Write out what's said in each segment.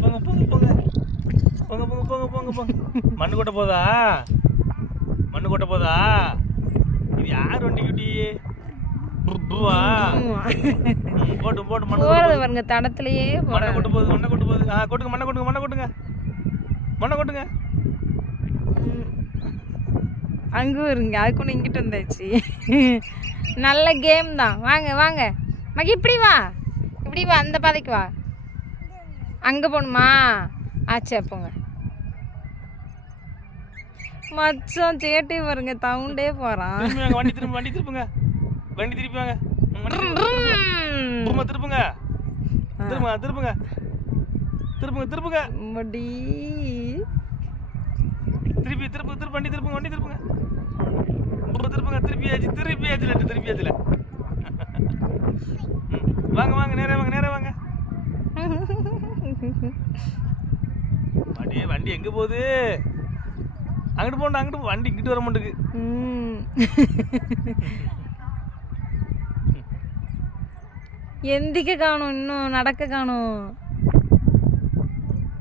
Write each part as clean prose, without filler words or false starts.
போங்க போங்க போங்க போங்க போங்க போங்க போங்க போங்க. மண்ணு கொட்ட போதா? மண்ணு கொட்ட போதா? இது யார் வண்டி குட்டி? போட்டு போட்டு மண்ணு போறது பாருங்க, தடத்திலேயே மண்ணை கொட்டு போகுது, மண்ணை கொட்டு போகுது. கொட்டுங்க, மண்ணை கொட்டுங்க, மண்ணை கொட்டுங்க, மண்ணை கொட்டுங்க. அங்கும் இருங்க, அதுக்கு ஒன்று இங்கிட்டு வந்தாச்சு. நல்ல கேம் தான். வாங்க வாங்க மகி, இப்படி வா, இப்படி வா, அந்த பாதைக்கு வா. அங்கே போகணுமா? ஆச்சா போங்க. மச்சான் சேட்டே பாருங்க, தவுண்டே போகிறான். வண்டி திரும்ப, வண்டி திருப்புங்க, வண்டி திருப்பி வாங்க, திரும்ப திருப்புங்க, திரும்ப திருப்புங்க, திருப்புங்க திருப்புங்க, மடி திருப்பி திருப்பு திருப்பு, வண்டி திருப்புங்க, வண்டி திருப்புங்க, திருப்புங்க, திருப்பியாச்சு திருப்பியாச்சுல திருப்பியாச்சுல. வாங்க வாங்க, நேரே வாங்க, நேரே வாங்க. அடே வண்டி எங்க போகுது? அங்கிட்டு போண்டா, அங்கிட்டு வண்டி இங்கிட்டு வர மாட்டேங்குது. எந்திக்க காணும், இன்னும் நடக்க காணும்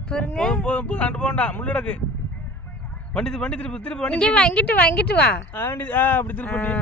பாருங்க. போதும் போதும், அங்கிட்டு போண்டா, முள்ளடக்கு. வண்டி வண்டி திருப்பி திருப்பி, வண்டி இங்கே வா, இங்கிட்டு வா, இங்கிட்டு வா. வண்டி அப்படி திருப்பி.